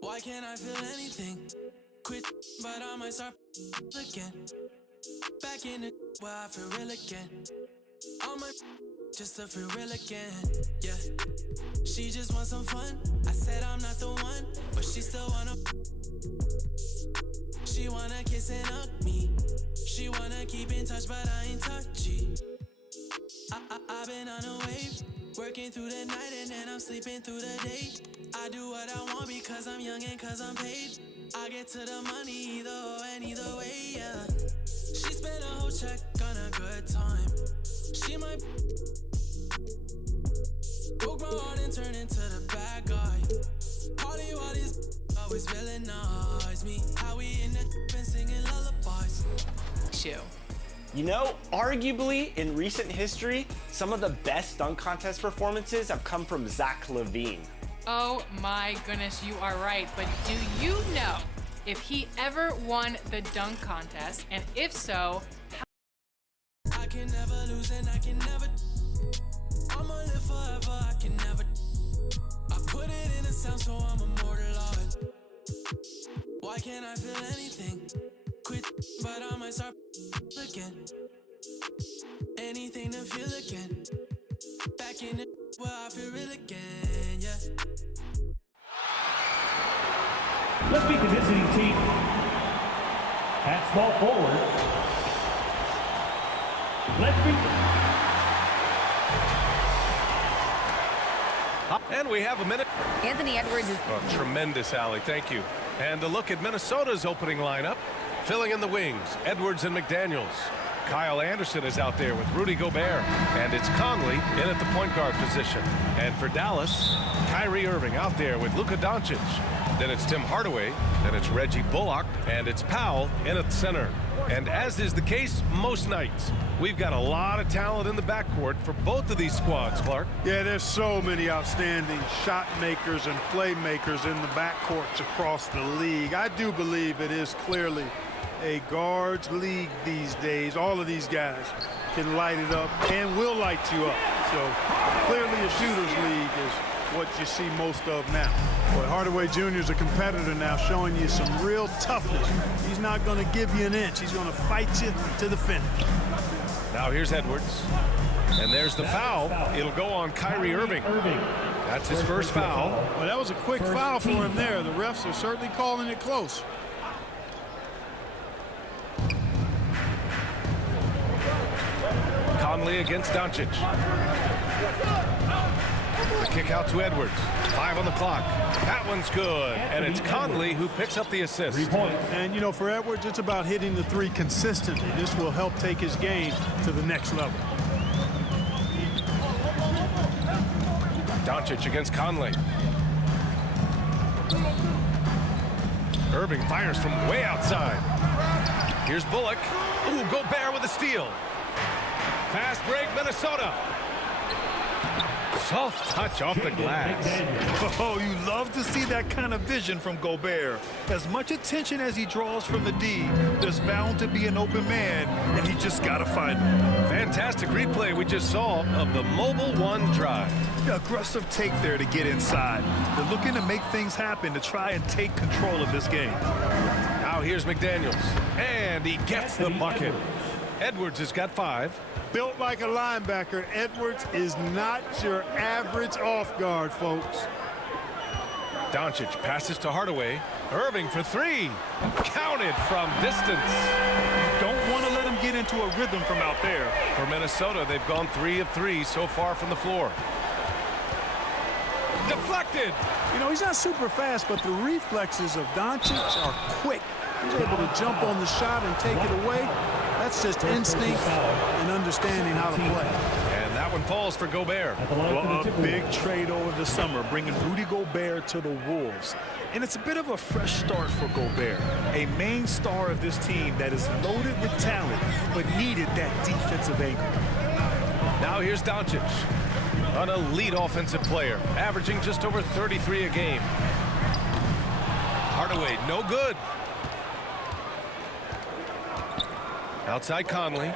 Why can't I feel anything? Quit, but I might start again. Back in the where I feel real again. All my just to feel real again. Yeah, she just wants some fun. I said I'm not the one, but she still wanna. She wanna kiss and hug me. She wanna keep in touch, but I ain't touchy. I've been on a wave, working through the night and then I'm sleeping through the day. I do what I want because I'm young and cause I'm paid. I get to the money either way, yeah. She spent a whole check on a good time. She might broke my heart and turn into the bad guy. Party while these always villainize me. How we in the and singing lullabies. Shoe. You know, arguably, in recent history, some of the best dunk contest performances have come from Zach LaVine. Oh my goodness, you are right. But do you know if he ever won the dunk contest? And if so, how? I can never lose and I can never. I'ma live forever, I can never. I put it in a sound so I'm immortalized. Why can't I feel anything? Quit, but I might start again. Anything to feel again. Back in the where I feel real again, yeah. Let's meet the visiting team. At small forward, let's meet. And we have a minute. Anthony Edwards is Tremendous, Allie. Thank you. And a look at Minnesota's opening lineup. Filling in the wings, Edwards and McDaniels. Kyle Anderson is out there with Rudy Gobert. And it's Conley in at the point guard position. And for Dallas, Kyrie Irving out there with Luka Doncic. Then it's Tim Hardaway. Then it's Reggie Bullock. And it's Powell in at center. And as is the case most nights, we've got a lot of talent in the backcourt for both of these squads, Clark. Yeah, there's so many outstanding shot makers and playmakers in the backcourts across the league. I do believe it is clearly a guards league these days. All of these guys can light it up and will light you up. So clearly a shooter's league is what you see most of now. But Hardaway Jr. is a competitor now, showing you some real toughness. He's not going to give you an inch. He's going to fight you to the finish. Now here's Edwards. And there's the foul. It'll go on Kyrie Irving. That's his first foul. Well, that was a quick foul for him there. The refs are certainly calling it close. Conley against Doncic. The kick out to Edwards. 5 on the clock. That one's good. And it's Conley who picks up the assist. 3 points. And, you know, for Edwards, it's about hitting the three consistently. This will help take his game to the next level. Doncic against Conley. Irving fires from way outside. Here's Bullock. Ooh, Gobert with a steal. Fast break, Minnesota. Soft touch off the glass. Oh, you love to see that kind of vision from Gobert. As much attention as he draws from the D, there's bound to be an open man, and he just got to find him. Fantastic replay we just saw of the Mobile One drive. Aggressive take there to get inside. They're looking to make things happen to try and take control of this game. Now here's McDaniels, and he gets the bucket. Edwards has got 5. Built like a linebacker, Edwards is not your average off guard, folks. Doncic passes to Hardaway. Irving for 3. Counted from distance. Don't want to let him get into a rhythm from out there. For Minnesota, they've gone 3 of 3 so far from the floor. Deflected. You know, he's not super fast, but the reflexes of Doncic are quick. He's able to jump on the shot and take it away. That's just instinct and understanding how to play. And that one falls for Gobert. Well, a big trade over the summer, bringing Rudy Gobert to the Wolves. And it's a bit of a fresh start for Gobert, a main star of this team that is loaded with talent, but needed that defensive anchor. Now here's Doncic, an elite offensive player, averaging just over 33 a game. Hardaway, no good. Outside Conley.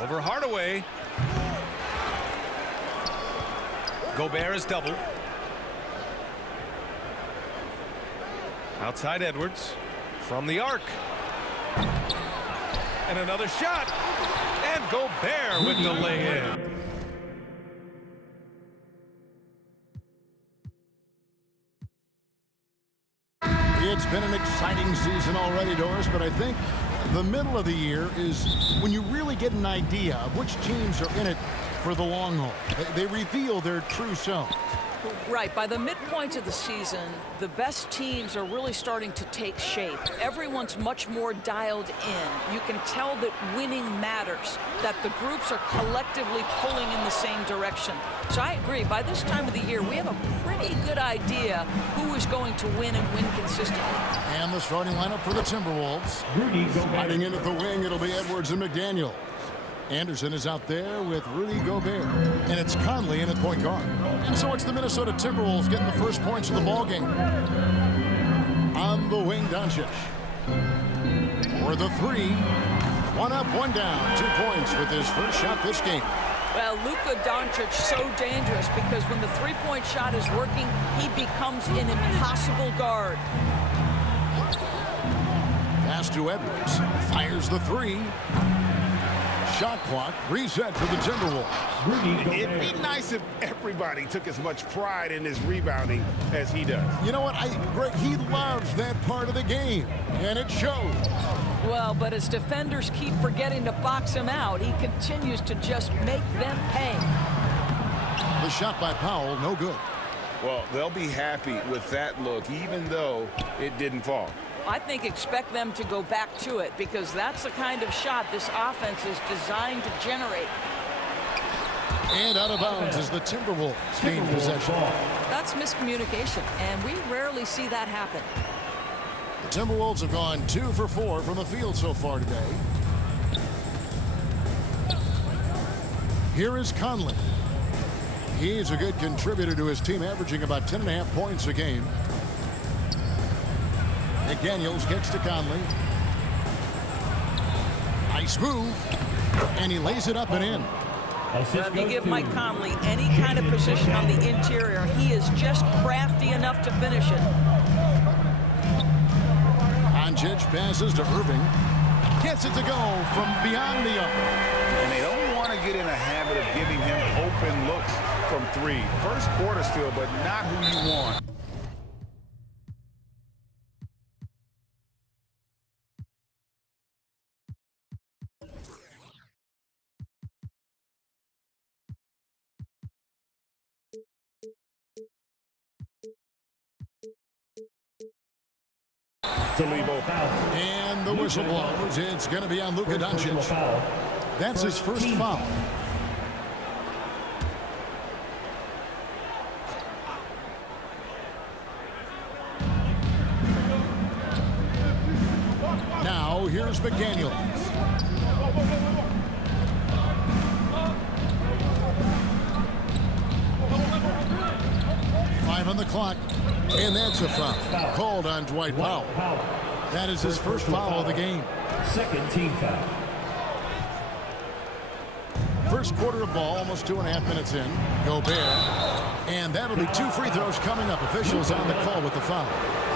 Over Hardaway. Gobert is doubled. Outside Edwards. From the arc. And another shot. And Gobert with the lay-in. It's been an exciting season already, Doris, but I think the middle of the year is when you really get an idea of which teams are in it for the long haul. They reveal their true self. Right. By the midpoint of the season, the best teams are really starting to take shape. Everyone's much more dialed in. You can tell that winning matters, that the groups are collectively pulling in the same direction. So I agree. By this time of the year, we have a pretty good idea who is going to win and win consistently. And the starting lineup for the Timberwolves. Sliding in at the wing, it'll be Edwards and McDaniel. Anderson is out there with Rudy Gobert. And it's Conley in at point guard. And so it's the Minnesota Timberwolves getting the first points of the ballgame. On the wing, Doncic. For the three. One up, one down. 2 points with his first shot this game. Well, Luka Doncic so dangerous because when the three-point shot is working, he becomes an impossible guard. Pass to Edwards. Fires the three. Shot clock reset for the Timberwolves. It'd be nice if everybody took as much pride in his rebounding as he does. You know what, Greg, he loves that part of the game, and it shows. Well, but as defenders keep forgetting to box him out, he continues to just make them pay. The shot by Powell, no good. Well, they'll be happy with that look, even though it didn't fall. I think expect them to go back to it because that's the kind of shot this offense is designed to generate. And out of bounds is the Timberwolves gain possession. That's miscommunication, and we rarely see that happen. The Timberwolves have gone 2 for 4 from the field so far today. Here is Conley. He's a good contributor to his team, averaging about 10.5 points a game. McDaniels gets to Conley. Nice move. And he lays it up and in. If you give Mike Conley any kind of position on the interior, he is just crafty enough to finish it. Doncic passes to Irving. Gets it to go from beyond the arc. And they don't want to get in a habit of giving him open looks from three. First quarter still, but not who you want. And the whistle blows. It's going to be on Luka Doncic. That's his first foul. Now here's McDaniel. Five on the clock. And that's a foul called on Dwight Powell. That is his first foul of the game. Second team foul. First quarter of ball, almost 2.5 minutes in. Gobert. And that'll be 2 free throws coming up. Officials on the call with the foul.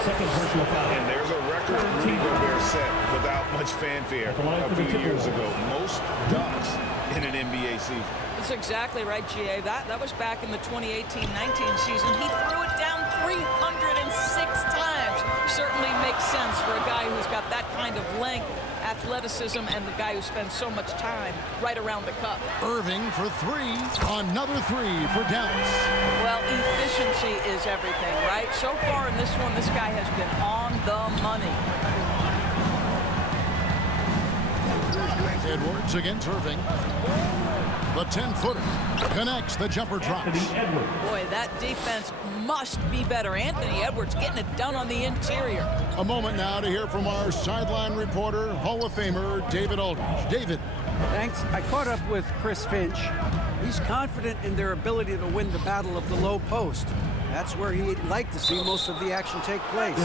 Second personal foul. And there's a record Rudy Gobert set without much fanfare a few years ago. Most dunks in an NBA season. That's exactly right, GA. That was back in the 2018-19 season. He threw it down 306 times. Certainly makes sense for a guy who's got that kind of length, athleticism, and the guy who spends so much time right around the cup. Irving for three. Another three for Dallas. Well, efficiency is everything, right? So far in this one, this guy has been on the money. Edwards against Irving. The 10-footer connects. The jumper drops. Boy, that defense must be better. Anthony Edwards getting it done on the interior. A moment now to hear from our sideline reporter, Hall of Famer David Aldridge. David. Thanks. I caught up with Chris Finch. He's confident in their ability to win the battle of the low post. That's where he'd like to see most of the action take place.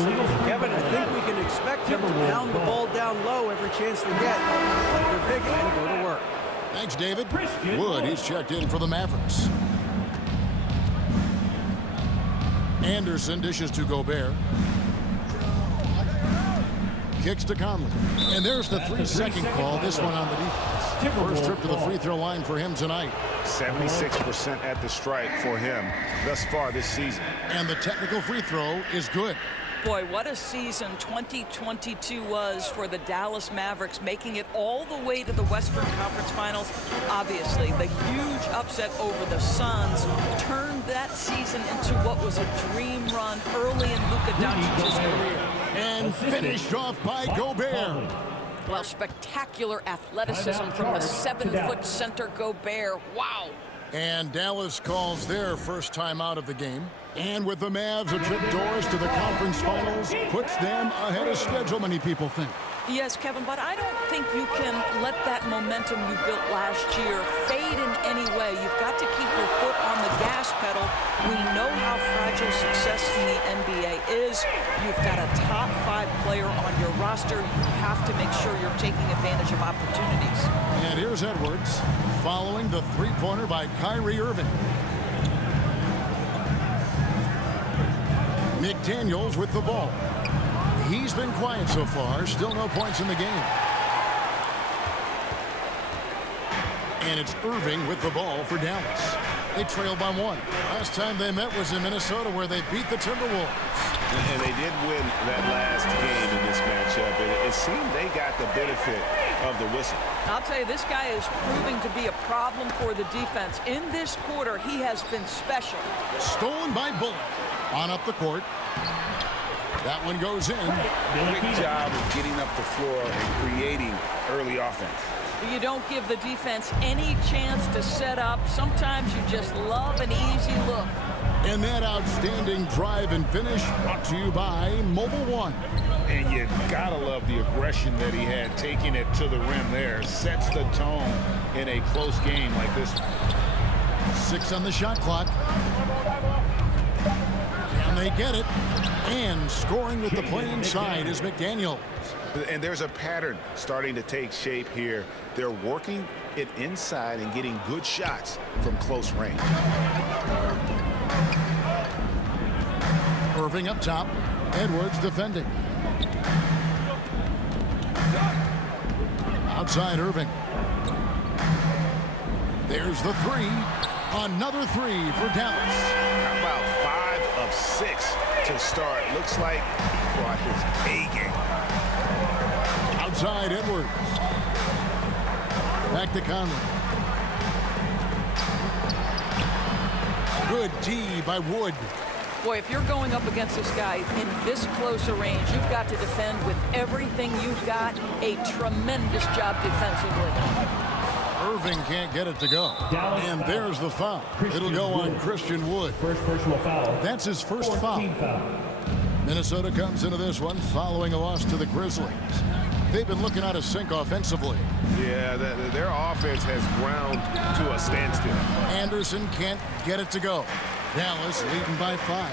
Kevin, I think we can expect him to pound the ball down low every chance they get. Let their big man go to work. Thanks, David. Wood, he's checked in for the Mavericks. Anderson dishes to Gobert. Kicks to Conley. And there's the 3-second call, this one on the defense. First trip to the free throw line for him tonight. 76% at the strike for him thus far this season. And the technical free throw is good. Boy, what a season 2022 was for the Dallas Mavericks, making it all the way to the Western Conference Finals. Obviously, the huge upset over the Suns turned that season into what was a dream run early in Luka Doncic's career. And finished off by Gobert. Well, spectacular athleticism from the 7-foot center Gobert. Wow. And Dallas calls their first time out of the game. And with the Mavs a trip doors to the conference finals, puts them ahead of schedule, many people think. Yes, Kevin, but I don't think you can let that momentum you built last year fade in any way. You've got to keep your foot on the gas pedal. We know how fragile success in the NBA is. You've got a top 5 player on your roster. You have to make sure you're taking advantage of opportunities. And here's Edwards following the three-pointer by Kyrie Irving. McDaniels with the ball. He's been quiet so far. Still no points in the game. And it's Irving with the ball for Dallas. They trail by 1. Last time they met was in Minnesota, where they beat the Timberwolves. And they did win that last game in this matchup. And it seemed they got the benefit of the whistle. I'll tell you, this guy is proving to be a problem for the defense. In this quarter, he has been special. Stolen by Bullock. On up the court. That one goes in. Great job of getting up the floor and creating early offense. You don't give the defense any chance to set up. Sometimes you just love an easy look. And that outstanding drive and finish brought to you by Mobile One. And you gotta love the aggression that he had, taking it to the rim there. Sets the tone in a close game like this one. 6 on the shot clock. Can they get it? And scoring with the play inside is McDaniels. And there's a pattern starting to take shape here. They're working it inside and getting good shots from close range. Irving up top. Edwards defending. Outside Irving. There's the 3. Another 3 for Dallas. How about 5 of 6 to start? Looks like he brought his A game. Outside Edwards. Back to Conley. Good D by Wood. Boy, if you're going up against this guy in this close a range, you've got to defend with everything you've got. A tremendous job defensively. Irving can't get it to go. And there's the foul. It'll go on Christian Wood. First personal foul. That's his first foul. Minnesota comes into this one following a loss to the Grizzlies. They've been looking out of sync offensively. Yeah, their offense has ground to a standstill. Anderson can't get it to go. Dallas leading by 5.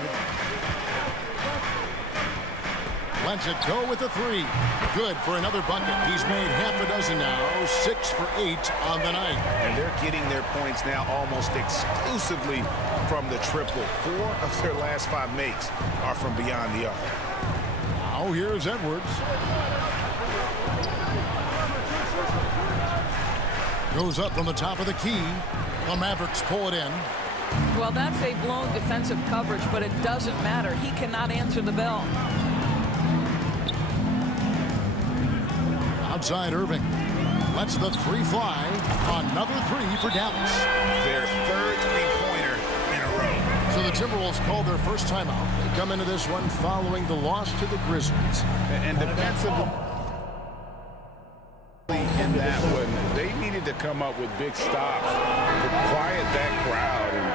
Lets it go with the 3. Good for another bucket. He's made half a dozen now. 6 for 8 on the night. And they're getting their points now almost exclusively from the triple. 4 of their last 5 makes are from beyond the arc. Now here's Edwards. Goes up from the top of the key. The Mavericks pull it in. Well, that's a blown defensive coverage, but it doesn't matter. He cannot answer the bell. Outside Irving. Lets the 3 fly. Another 3 for Dallas. Their third three-pointer in a row. So the Timberwolves called their first timeout. They come into this one following the loss to the Grizzlies. And defensively, in that one, they needed to come up with big stops to quiet that crowd. And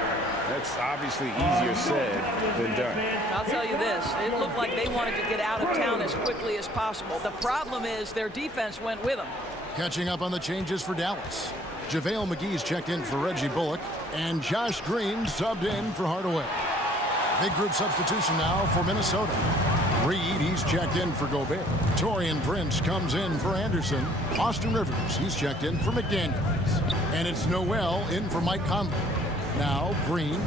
that's obviously easier said than done. I'll tell you this, it looked like they wanted to get out of town as quickly as possible. The problem is their defense went with them. Catching up on the changes for Dallas. JaVale McGee's checked in for Reggie Bullock, and Josh Green subbed in for Hardaway. Big group substitution now for Minnesota. Reed, he's checked in for Gobert. Taurean Prince comes in for Anderson. Austin Rivers, he's checked in for McDaniels. And it's Noel in for Mike Conley. Now Green,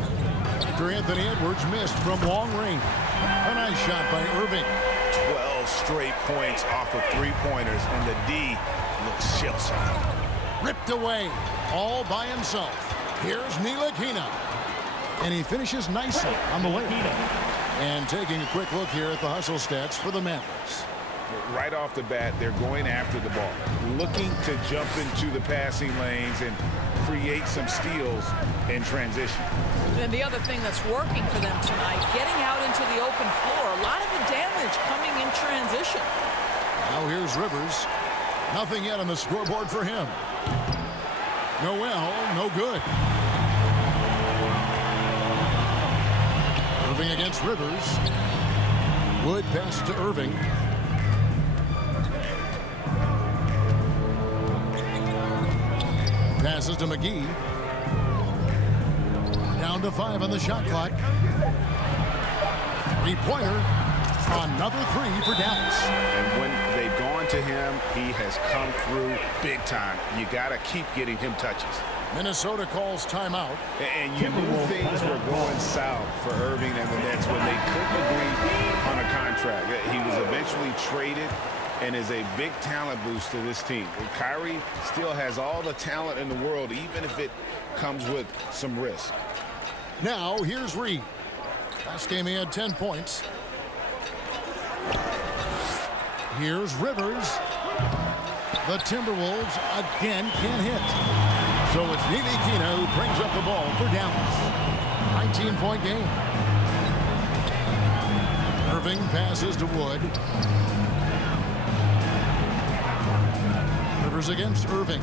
after Anthony Edwards missed from long range. A nice shot by Irving. 12 straight points off of three-pointers, and the D looks shell-shocked. Ripped away, all by himself. Here's Ntilikina. And he finishes nicely on the layup. And taking a quick look here at the hustle stats for the Mavericks. Right off the bat, they're going after the ball, looking to jump into the passing lanes and create some steals in transition. And the other thing that's working for them tonight, getting out into the open floor. A lot of the damage coming in transition. Now here's Rivers. Nothing yet on the scoreboard for him. Noel, no good. Irving against Rivers. Wood pass to Irving. Passes to McGee. Down to 5 on the shot clock. Three-pointer. Another 3 for Dallas. And when they've gone to him, he has come through big time. You got to keep getting him touches. Minnesota calls timeout. And you knew things were going south for Irving and the Nets when they couldn't agree on a contract. He was eventually traded and is a big talent boost to this team. Kyrie still has all the talent in the world, even if it comes with some risk. Now here's Reed. Last game he had 10 points. Here's Rivers. The Timberwolves again can't hit. So it's Ntilikina who brings up the ball for Dallas. 19-point game. Irving passes to Wood. Rivers against Irving.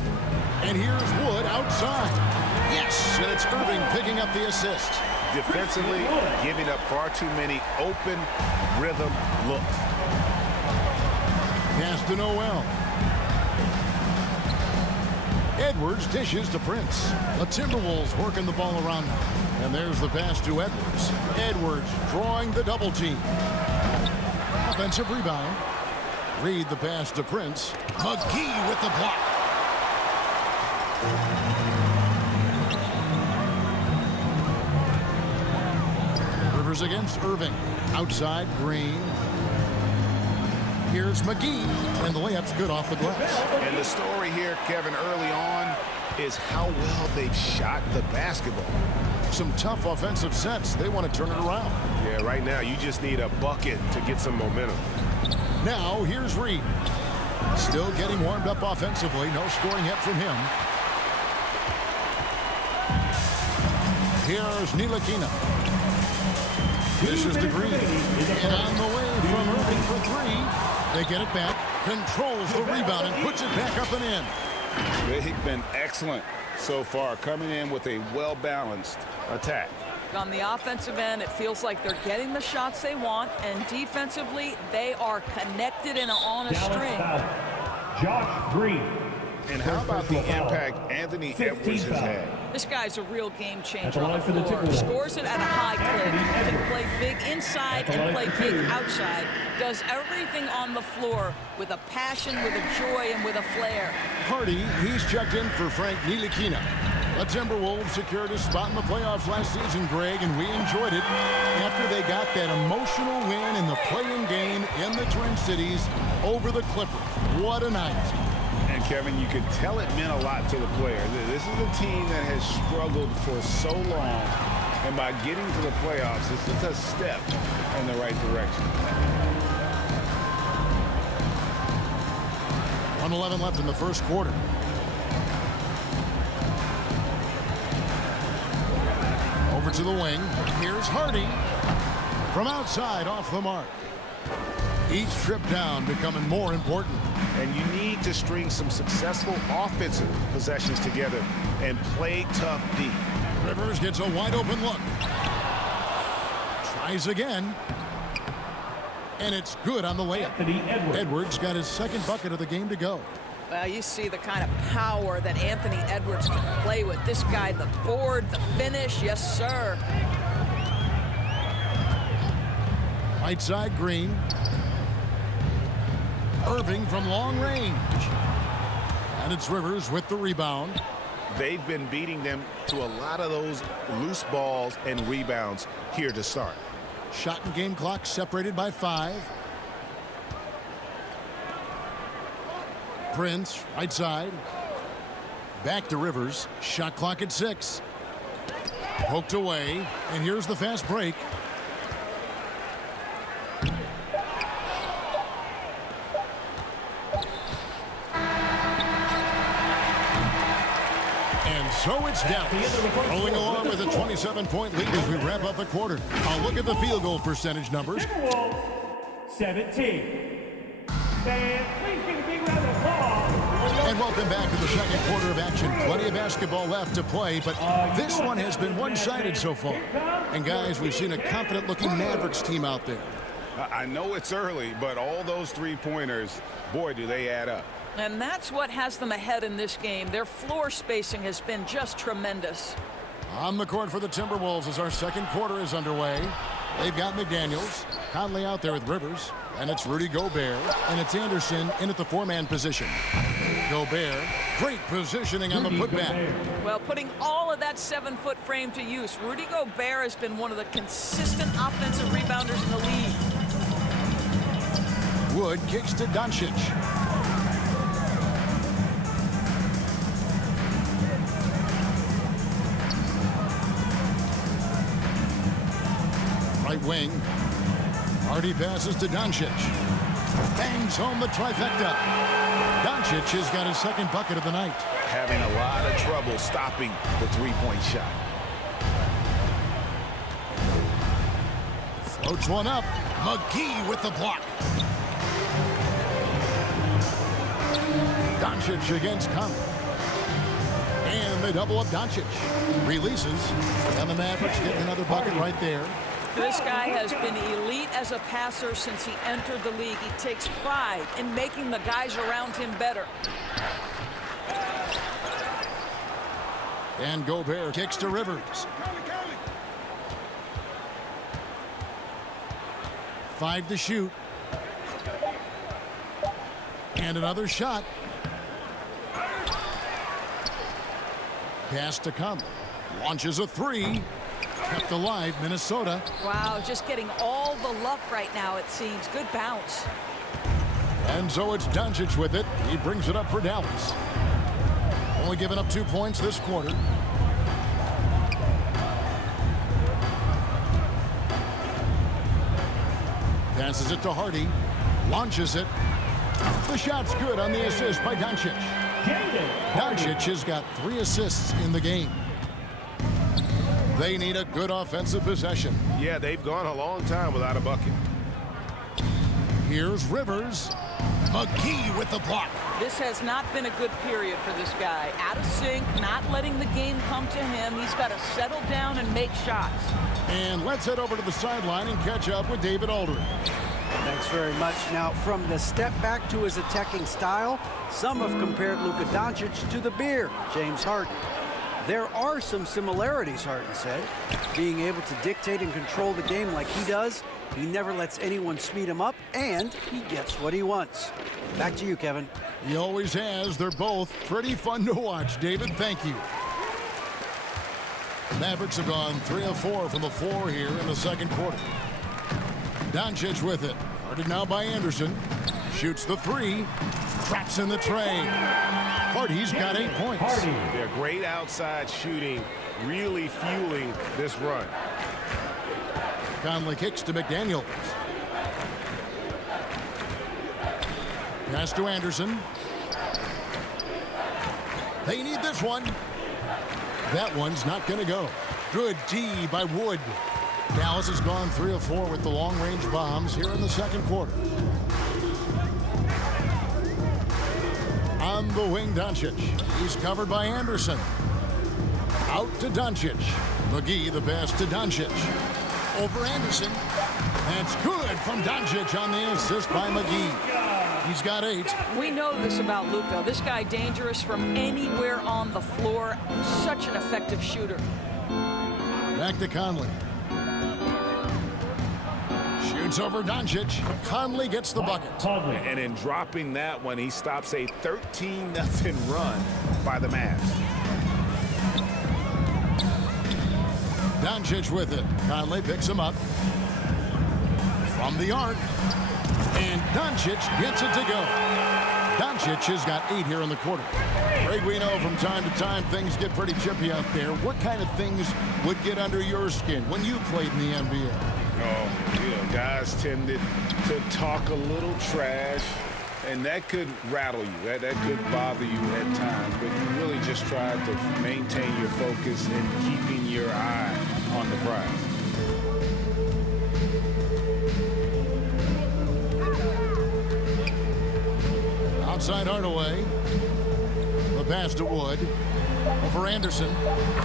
And here's Wood outside. Yes, and it's Irving picking up the assist. Defensively, giving up far too many open rhythm looks. Pass to Noel. Edwards dishes to Prince. The Timberwolves working the ball around now. And there's the pass to Edwards. Edwards drawing the double team. Offensive rebound. Reed the pass to Prince. McGee with the block. Rivers against Irving. Outside Green. Here's McGee, and the layup's good off the glass. And the story here, Kevin, early on is how well they've shot the basketball. Some tough offensive sets. They want to turn it around. Yeah, right now you just need a bucket to get some momentum. Now here's Reed. Still getting warmed up offensively. No scoring yet from him. Here's Ntilikina. This is to Green. And on the way from Irving for 3. They get it back, controls the rebound, and puts it back up and in. They've been excellent so far, coming in with a well-balanced attack. On the offensive end, it feels like they're getting the shots they want, and defensively, they are connected and on a string. Josh Green. And how about the impact Anthony Edwards has had? This guy's a real game changer on the floor. Scores it at a high clip. Can play big inside and play big outside. Does everything on the floor with a passion, with a joy, and with a flair. Hardy, he's checked in for Frank Ntilikina. The Timberwolves secured a spot in the playoffs last season, Greg, and we enjoyed it after they got that emotional win in the play-in game in the Twin Cities over the Clippers. What a night. And Kevin, you could tell it meant a lot to the players. This is a team that has struggled for so long, and by getting to the playoffs, this is a step in the right direction. 1:11 left in the first quarter. Over to the wing. Here's Hardy. From outside, off the mark. Each trip down becoming more important. And you need to string some successful offensive possessions together and play tough deep. Rivers gets a wide open look. Tries again. And it's good on the layup. Edwards got his second bucket of the game to go. Well, you see the kind of power that Anthony Edwards can play with. This guy, the board, the finish, yes, sir. Right side, Green. Irving from long range. And it's Rivers with the rebound. They've been beating them to a lot of those loose balls and rebounds here to start. Shot and game clock separated by 5. Prince, right side. Back to Rivers. Shot clock at 6. Poked away. And here's the fast break. And so it's down. Rolling along with a 27-point lead as we wrap up the quarter. I'll look at the field goal percentage numbers. 17. And please give a big round of applause. And welcome back to the second quarter of action. Plenty of basketball left to play, but this one has been one-sided so far. And guys, we've seen a confident-looking Mavericks team out there. I know it's early, but all those three-pointers, boy, do they add up. And that's what has them ahead in this game. Their floor spacing has been just tremendous. On the court for the Timberwolves as our second quarter is underway. They've got McDaniels, Conley out there with Rivers, and it's Rudy Gobert, and it's Anderson in at the 4-man position. Gobert, great positioning on the putback. Well, putting all of that 7-foot frame to use, Rudy Gobert has been one of the consistent offensive rebounders in the league. Wood kicks to Doncic. Right wing. Hardy passes to Doncic. Bangs home the trifecta. Doncic has got his second bucket of the night. Having a lot of trouble stopping the three-point shot. Floats one up. McGee with the block. Doncic against Conley. And they double up Doncic. Releases. And the Mavericks get another bucket right there. This guy has been elite as a passer since he entered the league. He takes pride in making the guys around him better. And Gobert kicks to Rivers. 5 to shoot. And another shot. Pass to Conley. Launches a 3. Kept alive, Minnesota. Wow, just getting all the luck right now, it seems. Good bounce. And so it's Doncic with it. He brings it up for Dallas. Only giving up 2 points this quarter. Passes it to Hardy. Launches it. The shot's good on the assist by Doncic. Doncic has got 3 assists in the game. They need a good offensive possession. Yeah, they've gone a long time without a bucket. Here's Rivers. McGee with the block. This has not been a good period for this guy. Out of sync, not letting the game come to him. He's got to settle down and make shots. And let's head over to the sideline and catch up with David Aldridge. Thanks very much. Now, from the step back to his attacking style, some have compared Luka Doncic to the Bear, James Harden. There are some similarities, Harden said. Being able to dictate and control the game like he does, he never lets anyone speed him up, and he gets what he wants. Back to you, Kevin. He always has. They're both pretty fun to watch, David. Thank you. The Mavericks have gone 3 of 4 from the floor here in the second quarter. Doncic with it. Guarded now by Anderson. Shoots the 3. Traps in the tray. Hardy's got 8 points. They're great outside shooting, really fueling this run. Conley kicks to McDaniels. Pass to Anderson. They need this one. That one's not going to go. Good D by Wood. Dallas has gone 3 of 4 with the long-range bombs here in the second quarter. On the wing, Doncic. He's covered by Anderson. Out to Doncic. McGee the pass to Doncic. Over Anderson. That's good from Doncic on the assist by McGee. He's got 8. We know this about Luka. This guy dangerous from anywhere on the floor. Such an effective shooter. Back to Conley. It's over Doncic. Conley gets the bucket. And in dropping that one, he stops a 13-0 run by the Mavs. Doncic with it. Conley picks him up. From the arc. And Doncic gets it to go. Doncic has got 8 here in the quarter. Greg, we know from time to time things get pretty chippy out there. What kind of things would get under your skin when you played in the NBA? Oh, you know, guys tended to talk a little trash, and that could rattle you. That could bother you at times, but you really just try to maintain your focus and keeping your eye on the prize. Outside Hardaway. The pass to Wood. Over Anderson.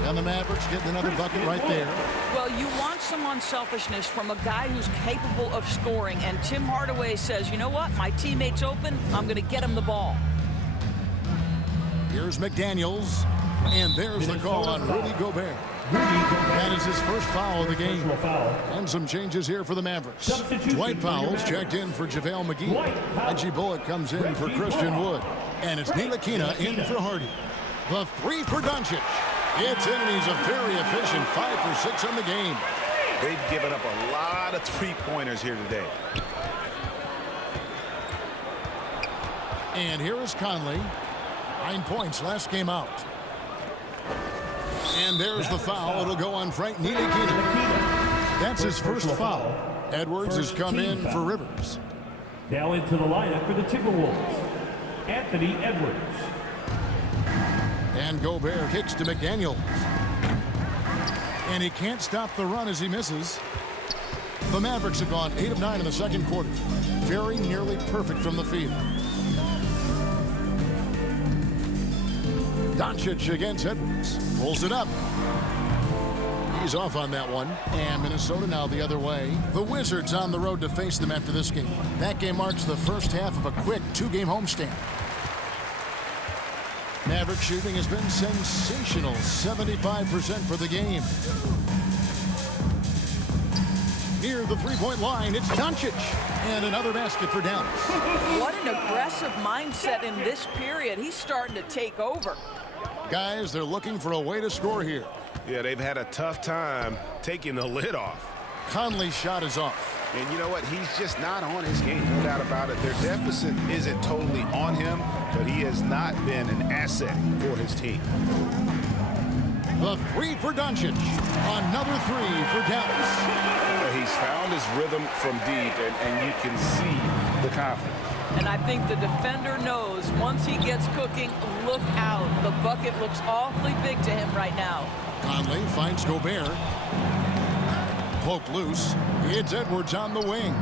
And the Mavericks getting another bucket right there. Well, you want some unselfishness from a guy who's capable of scoring. And Tim Hardaway says, you know what? My teammate's open. I'm going to get him the ball. Here's McDaniels. And there's the call on Rudy Gobert. That is his first foul of the game. And some changes here for the Mavericks. Dwight Powell's checked in for JaVale McGee. Reggie Bullock comes in for Christian Wood. And it's Ntilikina in for Hardy. The 3 for Doncic. It's in, and he's a very efficient 5 for 6 on the game. They've given up a lot of three-pointers here today. And here is Conley. 9 points last game out. And there's the foul. It'll go on Frank Ntilikina. That's his first foul. Edwards has come in for Rivers. Now into the lineup for the Timberwolves, Anthony Edwards. And Gobert kicks to McDaniels. And he can't stop the run as he misses. The Mavericks have gone 8 of 9 in the second quarter. Very nearly perfect from the field. Doncic against Edwards. Pulls it up. He's off on that one. And Minnesota now the other way. The Wizards on the road to face them after this game. That game marks the first half of a quick 2-game homestand. Maverick shooting has been sensational. 75% for the game. Near the three-point line, it's Doncic. And another basket for Dallas. What an aggressive mindset in this period. He's starting to take over. Guys, they're looking for a way to score here. Yeah, they've had a tough time taking the lid off. Conley's shot is off. And you know what? He's just not on his game, no doubt about it. Their deficit isn't totally on him, but he has not been an asset for his team. The 3 for Doncic. Another 3 for Dallas. He's found his rhythm from deep, and you can see the confidence. And I think the defender knows once he gets cooking, look out. The bucket looks awfully big to him right now. Conley finds Gobert. Poked loose. It's Edwards on the wing.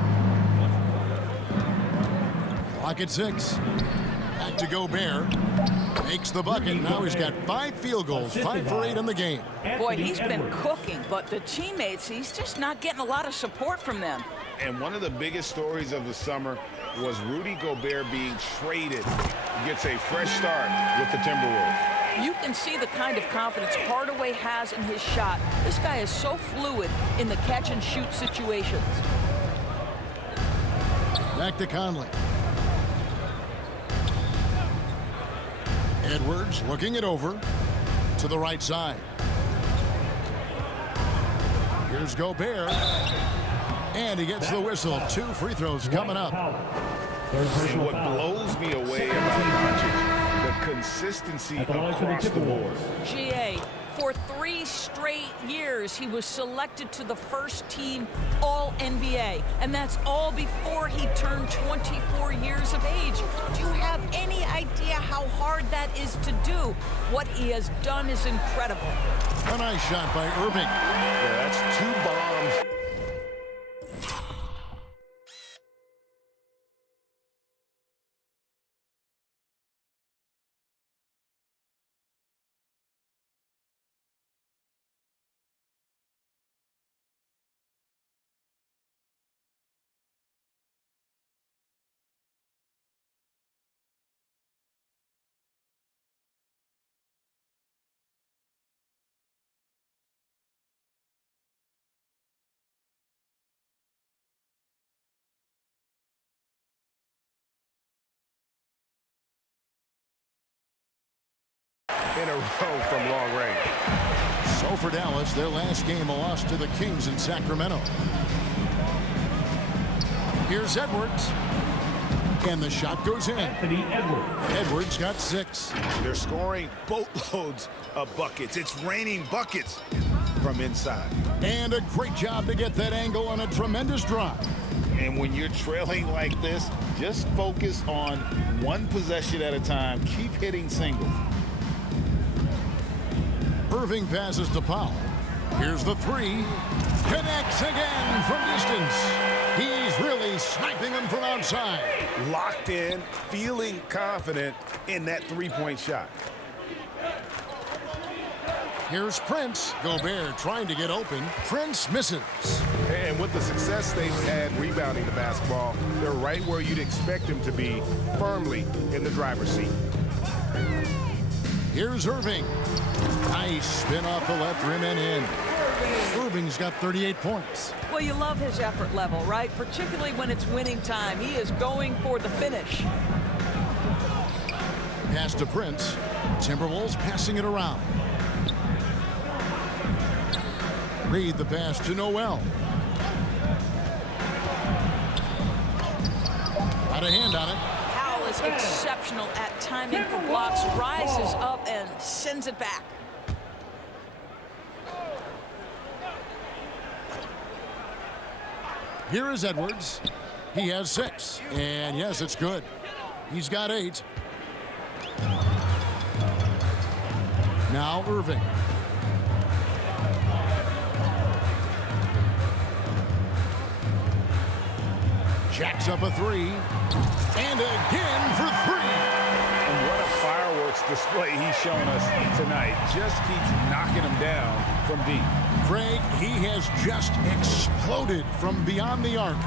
Clock at 6. Back to Gobert. Makes the bucket. Now he's got 5 field goals. 5 for 8 in the game. Boy, he's been cooking, but the teammates, he's just not getting a lot of support from them. And one of the biggest stories of the summer was Rudy Gobert being traded. He gets a fresh start with the Timberwolves. You can see the kind of confidence Hardaway has in his shot. This guy is so fluid in the catch-and-shoot situations. Back to Conley. Edwards looking it over to the right side. Here's Gobert. And he gets the whistle. 2 free throws coming up. And what blows me away about Doncic, the consistency across the board. GA, for 3 straight years, he was selected to the first team All-NBA. And that's all before he turned 24 years of age. Do you have any idea how hard that is to do? What he has done is incredible. A nice shot by Irving. Yeah, that's 2 bombs. in a row from long range. So for Dallas, their last game a loss to the Kings in Sacramento. Here's Edwards. And the shot goes in. Anthony Edwards. Edwards got 6. They're scoring boatloads of buckets. It's raining buckets from inside. And a great job to get that angle on a tremendous drive. And when you're trailing like this, just focus on one possession at a time. Keep hitting singles. Irving passes to Powell. Here's the 3. Connects again from distance. He's really sniping them from outside. Locked in, feeling confident in that three-point shot. Here's Prince. Gobert trying to get open. Prince misses. And with the success they've had rebounding the basketball, they're right where you'd expect them to be, firmly in the driver's seat. Here's Irving. Nice spin off the left rim and in. Irving's got 38 points. Well, you love his effort level, right? Particularly when it's winning time. He is going for the finish. Pass to Prince. Timberwolves passing it around. Reed the pass to Noel. Got a hand on it. Powell is exceptional at timing for blocks, rises up and sends it back. Here is Edwards. He has 6. And yes, it's good. He's got 8. Now Irving. Jacks up a 3. And again for 3. And what a fireworks display he's showing us tonight. Just keeps knocking them down from deep. Craig, he has just exploded from beyond the arc.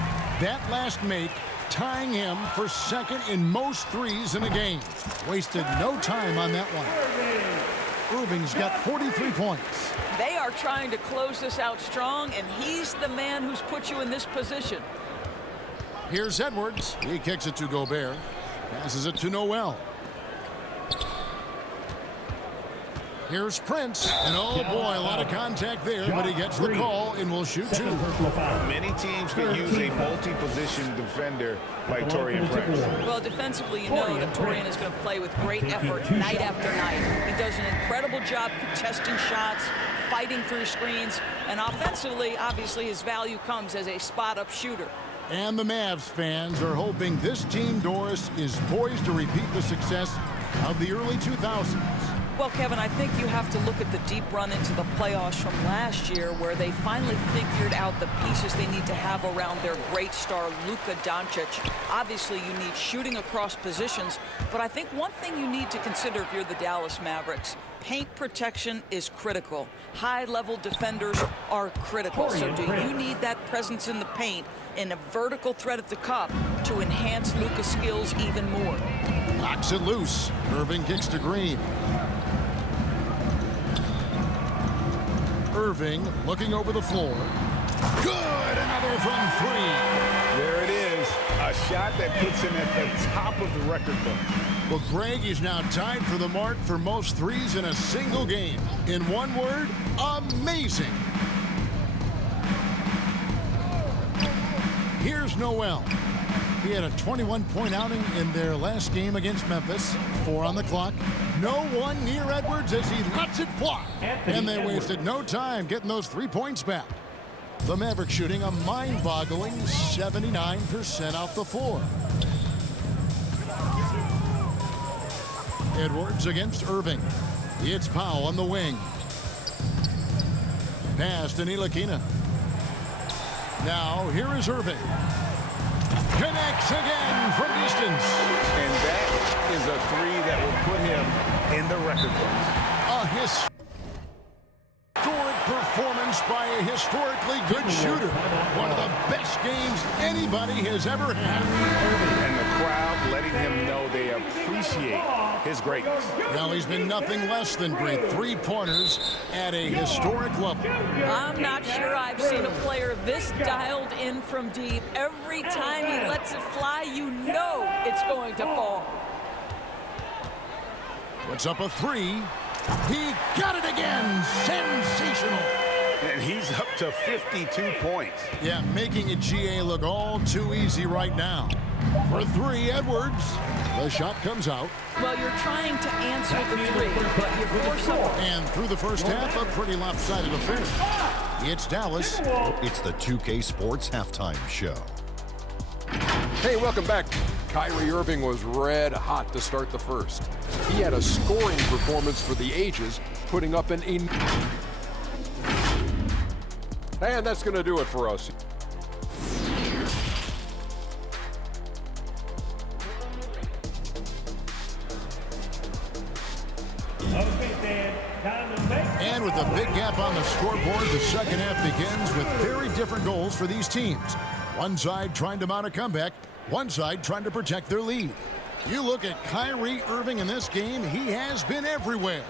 That last make tying him for second in most threes in a game. Wasted no time on that one. Irving's got 43 points. They are trying to close this out strong, and he's the man who's put you in this position. Here's Edwards. He kicks it to Gobert. Passes it to Noel. Here's Prince. And oh boy, a lot of contact there, but he gets the call and will shoot 2. Many teams could use a multi-position defender like Taurean Prince. Well, defensively, you know that Taurean is going to play with great effort night after night. He does an incredible job contesting shots, fighting through screens, and offensively, obviously, his value comes as a spot-up shooter. And the Mavs fans are hoping this team, Doris, is poised to repeat the success of the early 2000s. Well, Kevin, I think you have to look at the deep run into the playoffs from last year where they finally figured out the pieces they need to have around their great star, Luka Doncic. Obviously, you need shooting across positions, but I think one thing you need to consider if you're the Dallas Mavericks, paint protection is critical. High-level defenders are critical. So do you need that presence in the paint and a vertical threat at the cup to enhance Luka's skills even more? Knocks it loose. Irving kicks to Green. Irving looking over the floor. Good! Another from 3. There it is. A shot that puts him at the top of the record book. Well, Greg is now tied for the mark for most threes in a single game. In one word, amazing. Here's Noel. He had a 21-point outing in their last game against Memphis. 4 on the clock. No one near Edwards as he lets it fly. And they wasted no time getting those 3 points back. The Mavericks shooting a mind-boggling 79% off the floor. Edwards against Irving. It's Powell on the wing. Pass to Ntilikina. Now here is Irving. Connects again from distance. And that is a 3 that will put him in the record books. A historic performance by a historically good shooter. One of the best games anybody has ever had. And the crowd letting him know they appreciate his greatness. Well, he's been nothing less than great. 3-pointers at a historic level. I'm not sure I've seen a player this dialed in from deep. Every time he lets it fly, you know it's going to fall. Puts up a 3. He got it again. Sensational. And he's up to 52 points. Yeah, making it GA look all too easy right now. For three, Edwards. The shot comes out. Well, you're trying to answer the three, but you force them. And through the first half, a pretty lopsided affair. It's Dallas. It's the 2K Sports Halftime Show. Hey, welcome back. Kyrie Irving was red hot to start the first. He had a scoring performance for the ages, putting up an... And that's going to do it for us. And with a big gap on the scoreboard, the second half begins with very different goals for these teams. One side trying to mount a comeback, one side trying to protect their lead. You look at Kyrie Irving in this game, he has been everywhere.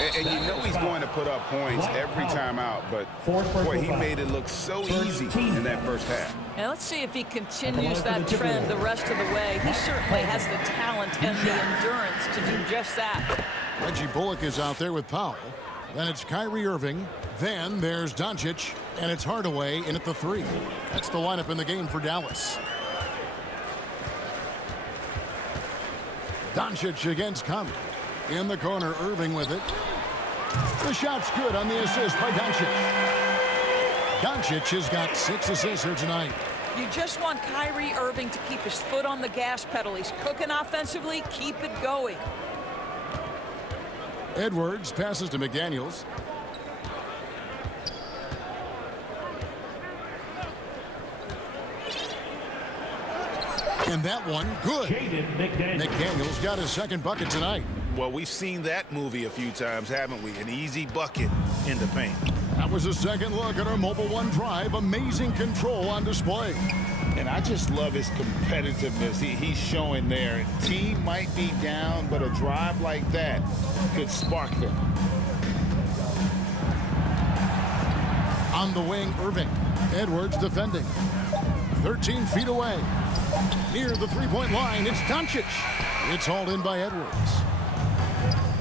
And you know he's going to put up points every time out, but boy, he made it look so easy in that first half. And let's see if he continues that trend the rest of the way. He certainly has the talent and the endurance to do just that. Reggie Bullock is out there with Powell. Then it's Kyrie Irving. Then there's Doncic, and it's Hardaway in at the 3. That's the lineup in the game for Dallas. Doncic against Conley. In the corner, Irving with it. The shot's good on the assist by Doncic. Doncic has got 6 assists here tonight. You just want Kyrie Irving to keep his foot on the gas pedal. He's cooking offensively. Keep it going. Edwards passes to McDaniels. And that one, good. McDaniels got his second bucket tonight. Well, we've seen that movie a few times, haven't we? An easy bucket in the paint. That was a second look at our Mobile One drive. Amazing control on display. And I just love his competitiveness he's showing there. Team might be down, but a drive like that could spark them. On the wing, Irving. Edwards defending. 13 feet away. Near the three-point line, it's Doncic. It's hauled in by Edwards.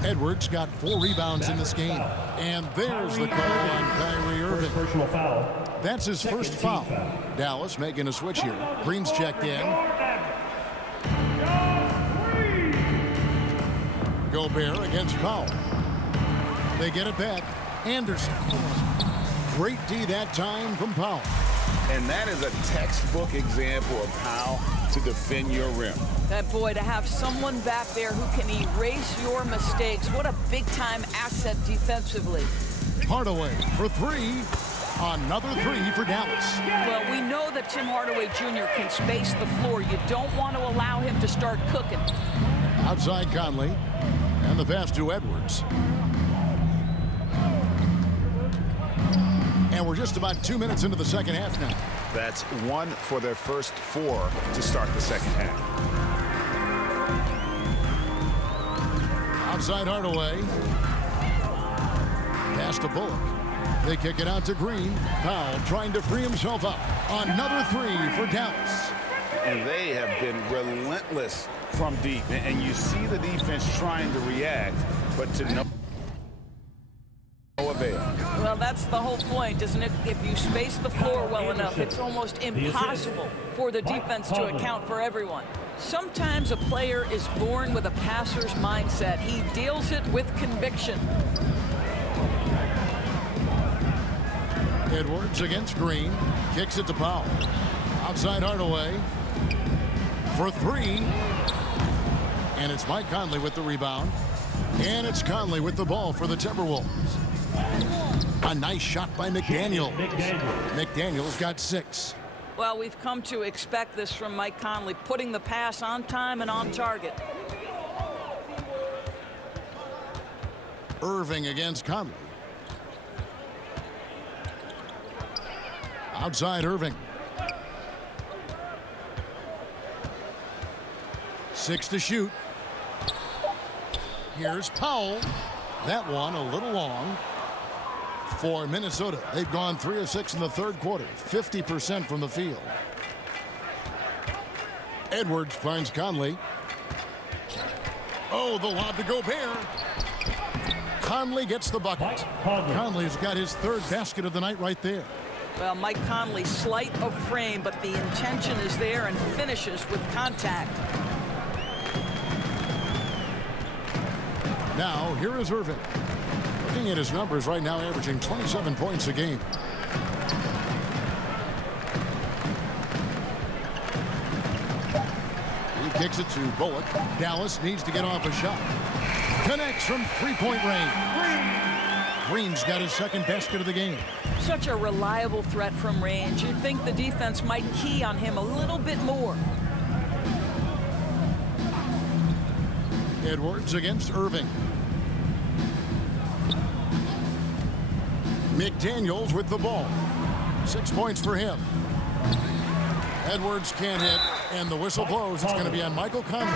Edwards got 4 rebounds in this game. And there's the call on Kyrie Irving. Personal foul. That's his first foul. Dallas making a switch here. Green's checked in. Gobert against Powell. They get it back. Anderson. Great D that time from Powell. And that is a textbook example of how to defend your rim. That boy, to have someone back there who can erase your mistakes. What a big-time asset defensively. Hardaway for 3. Another 3 for Dallas. Well, we know that Tim Hardaway Jr. can space the floor. You don't want to allow him to start cooking. Outside Conley. And the pass to Edwards. And we're just about 2 minutes into the second half now. That's 1 for their first 4 to start the second half. Outside Hardaway. Pass to Bullock. They kick it out to Green. Powell trying to free himself up. Another 3 for Dallas. And they have been relentless from deep. And you see the defense trying to react, but to no avail. Well, that's the whole point, isn't it? If you space the floor well enough, it's almost impossible for the defense to account for everyone. Sometimes a player is born with a passer's mindset. He deals it with conviction. Edwards against Green. Kicks it to Powell. Outside Hardaway. For 3. And it's Mike Conley with the rebound. And it's Conley with the ball for the Timberwolves. A nice shot by McDaniel. McDaniel's got 6. Well, we've come to expect this from Mike Conley, putting the pass on time and on target. Irving against Conley. Outside Irving. 6 to shoot. Here's Powell. That one a little long. For Minnesota, they've gone 3 of 6 in the third quarter, 50% from the field. Edwards finds Conley. Oh, the lob to Gobert. Conley gets the bucket. Conley's got his third basket of the night right there. Well, Mike Conley, slight of frame, but the intention is there and finishes with contact. Now, here is Irving. Looking at his numbers right now, averaging 27 points a game. He kicks it to Bullock. Dallas needs to get off a shot. Connects from three-point range. Green's got his second basket of the game. Such a reliable threat from range. You'd think the defense might key on him a little bit more. Edwards against Irving. McDaniels with the ball. 6 points for him. Edwards can't hit, and the whistle blows. It's going to be on Michael Conley.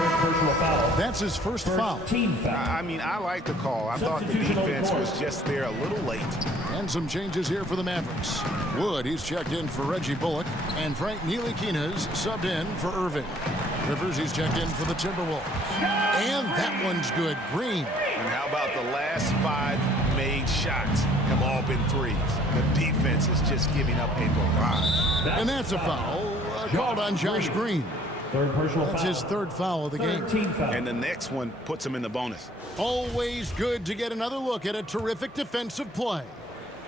That's his first foul. I mean, I like the call. I thought the defense was just there a little late. And some changes here for the Mavericks. Wood, he's checked in for Reggie Bullock, and Frank Ntilikina's subbed in for Irving. Rivers, he's checked in for the Timberwolves. And that one's good. Green. And how about the last 5 made shots have all been threes? The defense is just giving up a barrage. And that's a foul called on Josh Green. That's his third foul of the game. And the next one puts him in the bonus. Always good to get another look at a terrific defensive play.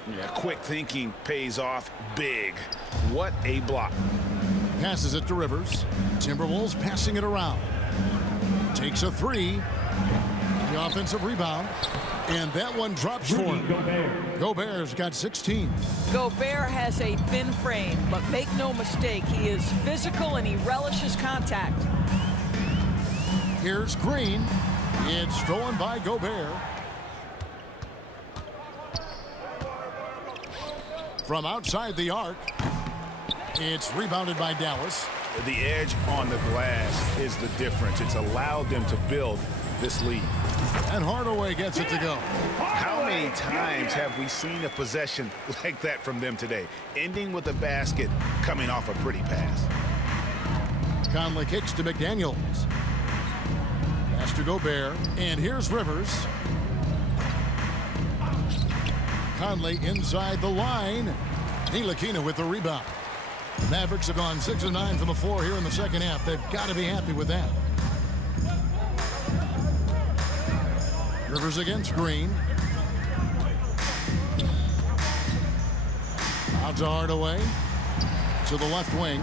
Yeah, quick thinking pays off big. What a block. Passes it to Rivers. Timberwolves passing it around. Takes a three. The offensive rebound. And that one drops for him. Gobert's got 16. Gobert has a thin frame, but make no mistake, he is physical and he relishes contact. Here's Green. It's stolen by Gobert. From outside the arc. It's rebounded by Dallas. The edge on the glass is the difference. It's allowed them to build this lead. And Hardaway gets it to go. How many times have we seen a possession like that from them today? Ending with a basket, coming off a pretty pass. Conley kicks to McDaniels. Pass to Gobert. And here's Rivers. Conley inside the line. Ntilikina with the rebound. The Mavericks have gone 6 of 9 from the floor here in the second half. They've got to be happy with that. Rivers against Green. Out to Hardaway. To the left wing.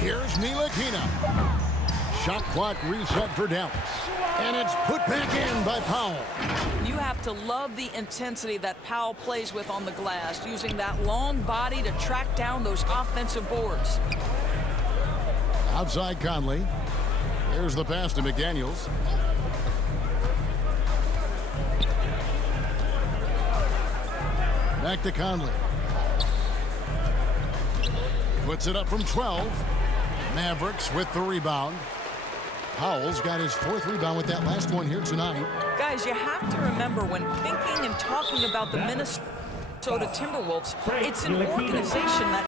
Here's Ntilikina. Shot clock reset for Dallas. And it's put back in by Powell. You have to love the intensity that Powell plays with on the glass, using that long body to track down those offensive boards. Outside Conley. There's the pass to McDaniels. Back to Conley. Puts it up from 12. Mavericks with the rebound. Powell's got his 4th rebound with that last one here tonight. Guys, you have to remember when thinking and talking about the Minnesota Timberwolves, it's an organization that